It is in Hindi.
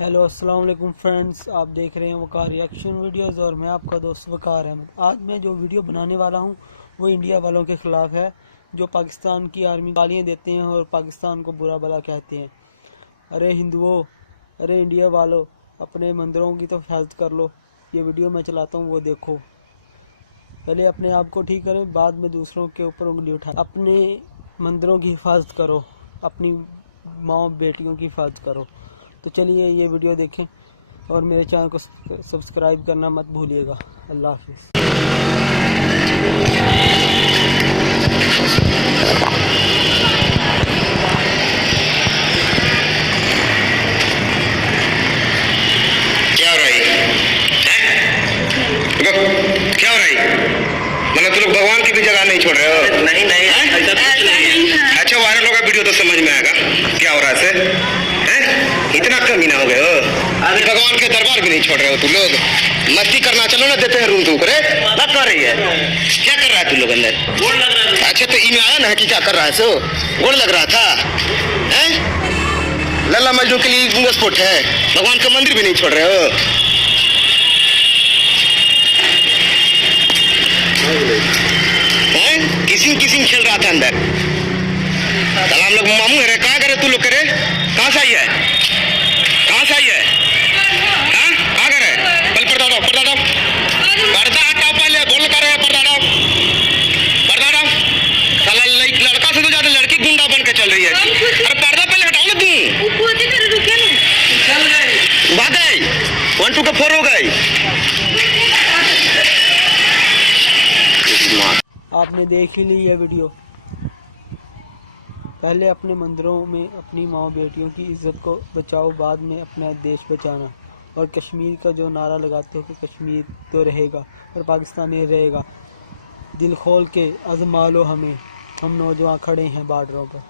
हेलो अस्सलाम वालेकुम फ्रेंड्स, आप देख रहे हैं वकार रिएक्शन वीडियोस और मैं आपका दोस्त वकार अहमद। आज मैं जो वीडियो बनाने वाला हूं वो इंडिया वालों के ख़िलाफ़ है जो पाकिस्तान की आर्मी गालियां देते हैं और पाकिस्तान को बुरा भला कहते हैं। अरे हिंदुओं, अरे इंडिया वालों, अपने मंदिरों की तो हिफाजत कर लो। ये वीडियो मैं चलाता हूँ वो देखो। पहले अपने आप को ठीक करें, बाद में दूसरों के ऊपर उंगली उठाएं। अपने मंदिरों की हिफाजत करो, अपनी माँ बेटियों की हिफाजत करो। तो चलिए ये वीडियो देखें और मेरे चैनल को सब्सक्राइब करना मत भूलिएगा। अल्लाह हाफिज़। क्या हो रहा है? क्या हो रहा है? मतलब तुम लोग भगवान की भी जगह नहीं छोड़ रहे हो? नहीं नहीं, ऐसा कुछ नहीं है। अच्छा, वायरल होगा वीडियो तो समझ में आएगा क्या हो रहा है। इतना कमीना हो गए हो, अरे भगवान के दरबार भी नहीं छोड़ रहे हो तुम लोग। मस्ती करना चलो ना, देते हैं रूम तुम करे। क्या कर रही है? क्या कर रहा है तुम लोग अंदर? गोड़ लग रहा है। अच्छा, तो इनमें आया ना कि क्या कर रहा है? सो गोड़ लग रहा था। लल्ला मजनू के लिए गुंगा स्पोर्ट है, भगवान का मंदिर भी नहीं छोड़ रहे हो। किसिंग किसिंग खेल रहा था अंदर। चल हम लोग मामू है, कहाँ करे तू लोग? करे कहाँ से आई है? कहाँ से आई है? हाँ कहाँ करे? पहले पर्दा डाल, पर्दा डाल, पर्दा हटाओ पहले। बोल कर रहे हैं पर्दा डाल, पर्दा डाल। साला लड़का से तो ज्यादा लड़की गुंडा बन के चल रही है। अरे पर्दा पहले हटाओ ना तुम। भाग गई, 1 2 का 4 हो गई। आपने देख ही ली ये वीडियो। पहले अपने मंदिरों में अपनी माँ बेटियों की इज्जत को बचाओ, बाद में अपना देश बचाना। और कश्मीर का जो नारा लगाते हो कि कश्मीर तो रहेगा और पाकिस्तान ही रहेगा, दिल खोल के आज़मा लो हमें, हम नौजवान खड़े हैं बॉर्डरों पर।